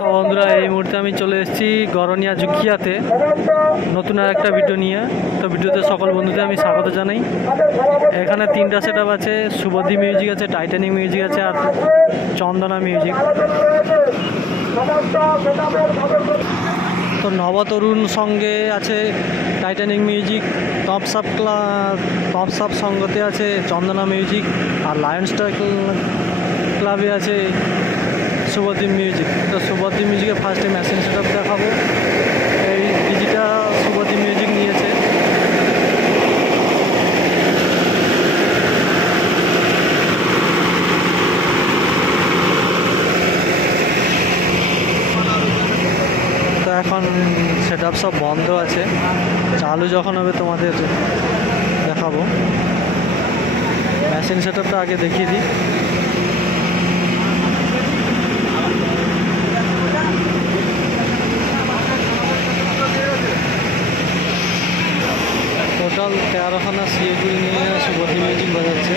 তো বন্ধুরা, এই মুহূর্তে আমি চলে এসেছি গরনিয়া জুকিয়াতে নতুন আর একটা ভিডিও নিয়ে। তো ভিডিওতে সকল বন্ধুদের আমি স্বাগত জানাই। এখানে তিনটা সেট আপ আছে, শুভদী মিউজিক আছে, টাইটানিক মিউজিক আছে আর চন্দনা মিউজিক। তো নবতরুণ সঙ্গে আছে টাইটানিক মিউজিক, টপস আপ সঙ্গতে আছে চন্দনা মিউজিক, আর লায়ন স্টার ক্লাবে আছে শুভদী মিউজিক। তো শুভদী মিউজিকে ফার্স্টে মেশিন সেট আপ দেখাবো। এই ডিজিটা শুভদী মিউজিক নিয়েছে। তো এখন সেট আপ সব বন্ধ আছে, চালু যখন হবে তোমাদের দেখাবো। মেশিন সেট আপটা আগে দেখিয়ে দিই। টোটাল 13খানা সিএগুলি নিয়ে শুভদী মিউজিক বাজাচ্ছে।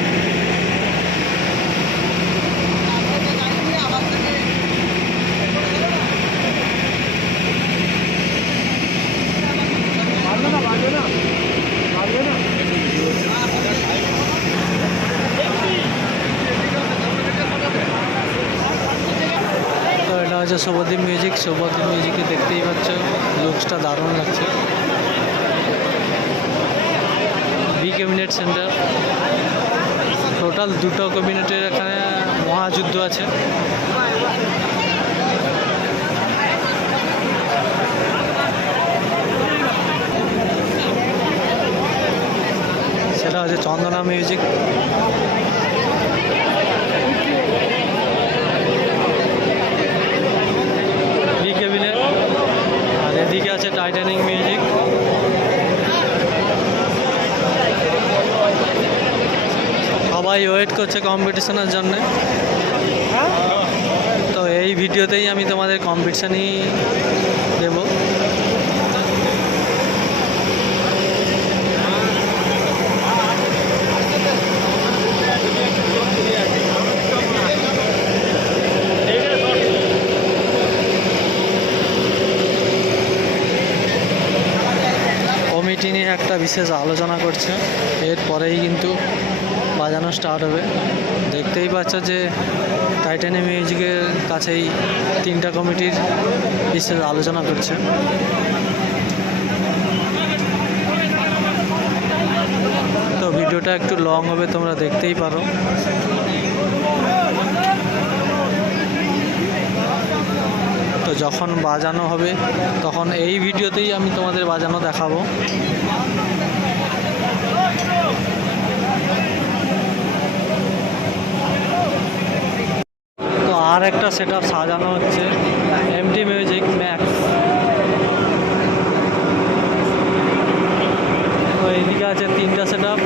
তো এটা হচ্ছে শুভদী মিউজিক। শুভদী মিউজিকে দেখতেই পাচ্ছ, লুকসটা দারুণ লাগছে। বি ক্যাবিনেট সেন্টার, টোটাল দুটো ক্যাবিনেটের এখানে মহাযুদ্ধ আছে। সেটা হচ্ছে চন্দনা মিউজিক। বি ক্যাবিনেট, আর এদিকে আছে টাইটানিক মিউজিক। সবাই ওয়েট করছে কম্পিটিশনের জন্যে। তো এই ভিডিওতেই আমি তোমাদের কম্পিটিশানই দেব। কমিটি নিয়ে একটা বিশেষ আলোচনা করছে, এরপরেই কিন্তু বাজানো স্টার্ট হবে। দেখতেই পাচ্ছ যে টাইটানিক মিউজিকের কাছেই তিনটা কমিটির বিশেষ আলোচনা করছে। তো ভিডিওটা একটু লং হবে, তোমরা দেখতেই পারো। তো যখন বাজানো হবে তখন এই ভিডিওতেই আমি তোমাদের বাজানো দেখাবো। তো আর একটা সেট আপ সাজানো হচ্ছে, এমটি মিউজিক ম্যাক্স। তো এইদিকে আছে তিনটা সেট আপ।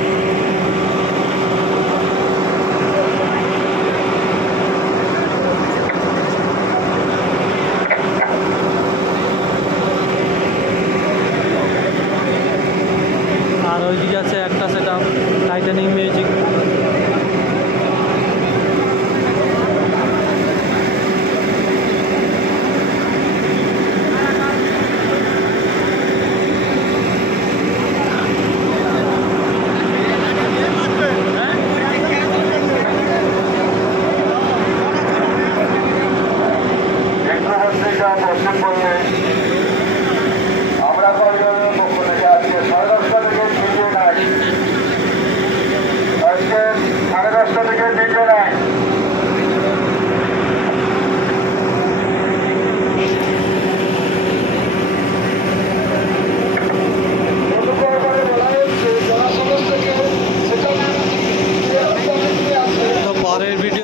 আর ওইদিকে আছে একটা সেট আপ টাইটানিক মিউজিক। পশ্চিমবঙ্গে